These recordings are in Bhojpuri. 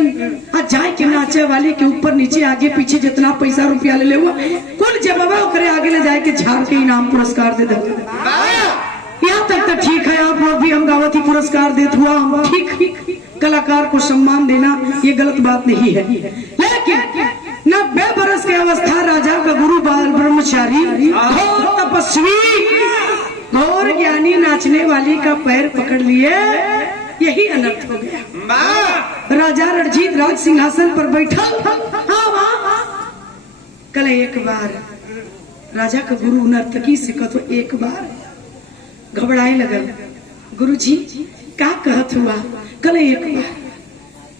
और जाए के नाचे वाले के ऊपर नीचे आगे पीछे जितना पैसा रुपया ले हुआ कुल जमा करे आगे ले जाए के झाड़ के इनाम पुरस्कार दे दे। यहाँ तक तो ठीक है, आप लोग भी हम गावती पुरस्कार देते हुआ हम ठीक कलाकार को सम्मान देना ये गलत बात नहीं है। लेकिन 90 बरस की अवस्था राजा का गुरु बाल ब्रह्मचारी घोर तपस्वी घोर ज्ञानी नाचने वाली का पैर पकड़ लिए, यही अनर्थ हो गया। राजा रणजीत राज सिंहासन पर बैठा। कल एक बार राजा का गुरु नर्तकी से कथो एक बार घबराए लगल, गुरुजी का कहत हुआ? कल एक बार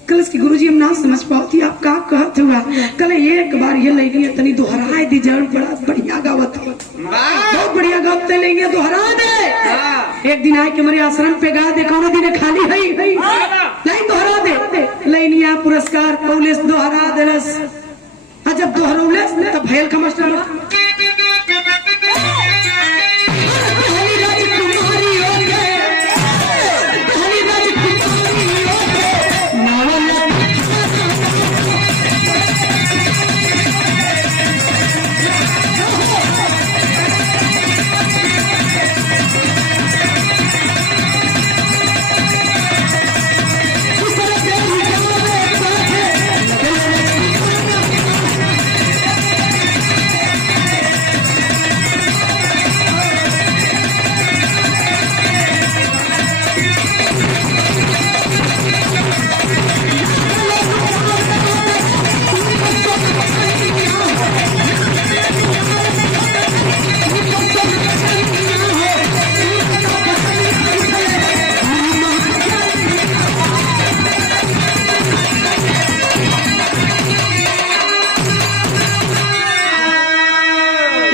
कल की गुरुजी हम ना समझ पाती आप का कहत हुआ? कल एक बार ये लेंगे तनी दोहराए दी जरूर, बड़ा बढ़िया गावत है, बहुत बढ़िया गावते लेंगे, दोहरा दे। एक दिन आए के मेरे आश्रम पे गा दे, कौन दिन खाली है लाइन दोहरा दे, लाइनिया पुरस्कार पौलेस दोहरा देलस। जब दोहरौलेस तब भैल का मास्टर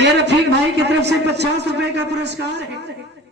रफीक भाई की तरफ से 50 रुपए का पुरस्कार है।